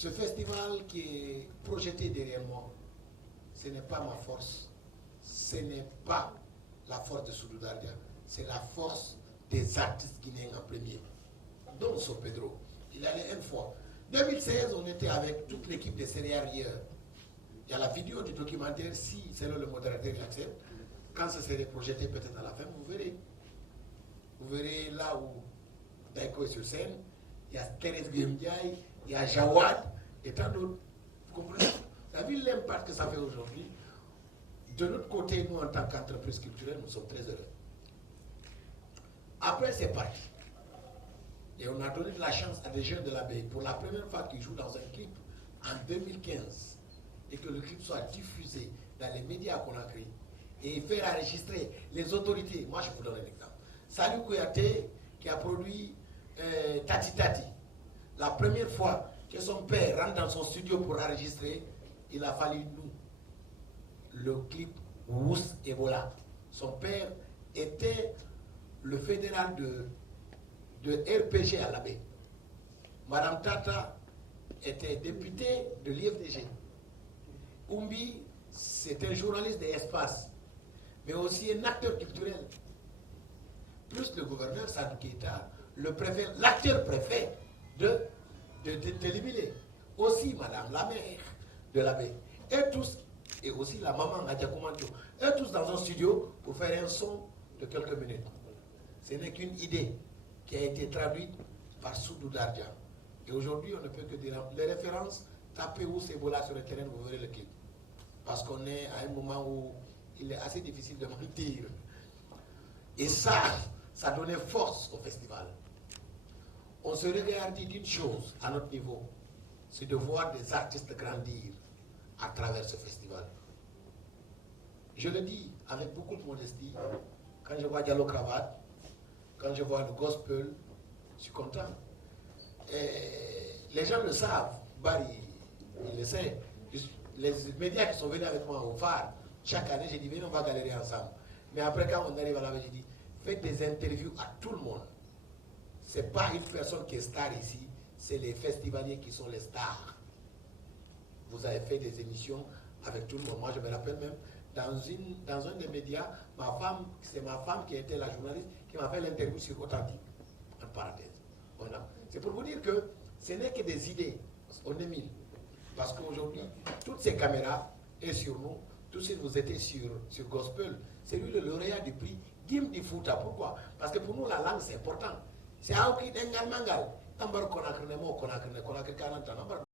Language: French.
Ce festival qui est projeté derrière moi, ce n'est pas ma force, ce n'est pas la force de Soudou Dardia, c'est la force des artistes guinéens en premier. Donc, sur Pedro, il allait une fois. 2016, on était avec toute l'équipe des céréalières. Il y a la vidéo du documentaire, si c'est le modérateur qui accepte. Quand ça serait projeté peut-être à la fin, vous verrez. Vous verrez là où Daiko est sur scène, il y a Thérèse Guemdiaye, il y a Jawad, et tant d'autres. Vous comprenez? Vous avez vu l'impact que ça fait aujourd'hui. De l'autre côté, nous, en tant qu'entreprise culturelle, nous sommes très heureux. Après, c'est parti. Et on a donné de la chance à des jeunes de l'abbaye pour la première fois qu'ils jouent dans un clip en 2015 et que le clip soit diffusé dans les médias qu'on a créés et faire enregistrer les autorités. Moi, je vous donne un exemple. Salou Kouyaté qui a produit Tati Tati. La première fois que son père rentre dans son studio pour enregistrer, il a fallu nous. Le clip Rousse Ebola. Son père était le fédéral de RPG à l'Abbé. Madame Tata était députée de l'IFDG. Oumbi, c'est un journaliste d'espace, mais aussi un acteur culturel. Plus le gouverneur Sadou Keita, le préfet, l'acteur préfet de Libye. Aussi Madame la mère de l'Abbé. Et tous, et aussi la maman Nadia Koumanto, et tous dans un studio pour faire un son de quelques minutes. Ce n'est qu'une idée qui a été traduite par Soudou Dardia. Et aujourd'hui, on ne peut que dire les références, tapez où c'est Ebola sur le terrain, vous verrez le clip. Parce qu'on est à un moment où il est assez difficile de mentir. Et ça donnait force au festival. On se regardait d'une chose à notre niveau, c'est de voir des artistes grandir à travers ce festival. Je le dis avec beaucoup de modestie, quand je vois Diallo Cravate, quand je vois le gospel, je suis content. Et les gens le savent, Barry, il le sait. Les médias qui sont venus avec moi au phare, chaque année, j'ai dit, venez, on va galérer ensemble. Mais après, quand on arrive à la j'ai dit, faites des interviews à tout le monde. Ce n'est pas une personne qui est star ici, c'est les festivaliers qui sont les stars. Vous avez fait des émissions avec tout le monde. Moi, je me rappelle même, dans un des médias, c'est ma femme qui était la journaliste qui m'a fait l'interview sur Authentique, en parenthèse. C'est pour vous dire que ce n'est que des idées. On est 1000. Parce qu'aujourd'hui, toutes ces caméras sont sur nous. Tout de suite, vous étiez sur Gospel. C'est lui le lauréat du prix Gim di Fouta. Pourquoi? Parce que pour nous, la langue, c'est important. C'est Aoki Dengal Mangal. Tambar Konakre Nemo, Konakre 40 ans.